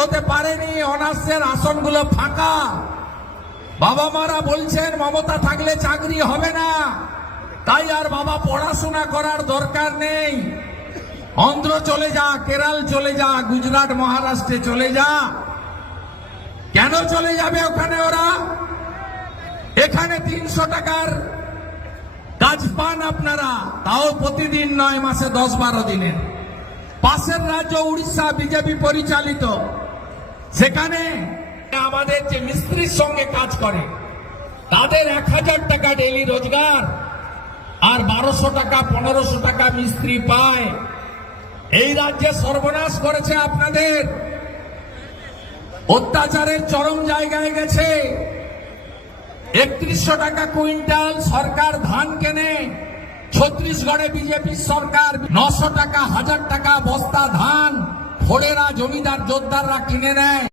হতে পারেনি, অনার্সের আসনগুলো ফাঁকা। বাবা মারা বলছেন মমতা থাকলে চাকরি হবে না, তাই আর বাবা পড়াশোনা করার দরকার নেই, অন্ধ্র চলে যা, কেরল চলে যা, গুজরাট মহারাষ্ট্রে চলে যা। কেন চলে যাবে ওখানে ওরা? এখানে 300 টাকার কাজ পান আপনারা, তাও প্রতিদিন নয়, মাসে 10-12 দিনের। পাশের রাজ্য উড়িষ্যা বিজেপি পরিচালিত, সেখানে আমাদের যে মিস্ত্রির সঙ্গে কাজ করে তাদের 1000 টাকা ডেইলি রোজগার, আর 1200 টাকা 1500 টাকা মিস্ত্রি পায়। এই রাজ্যে সর্বনাশ করেছে আপনাদের, অত্যাচারের চরম জায়গায় গেছে। 3100 টাকা কুইন্টাল সরকার ধান কেনে, ছত্তিশগড়ে বিজেপি সরকার 900 টাকা 1000 টাকা বস্তা ধান ফোড়েরা জমিদার জোরদাররা কিনে নেয়।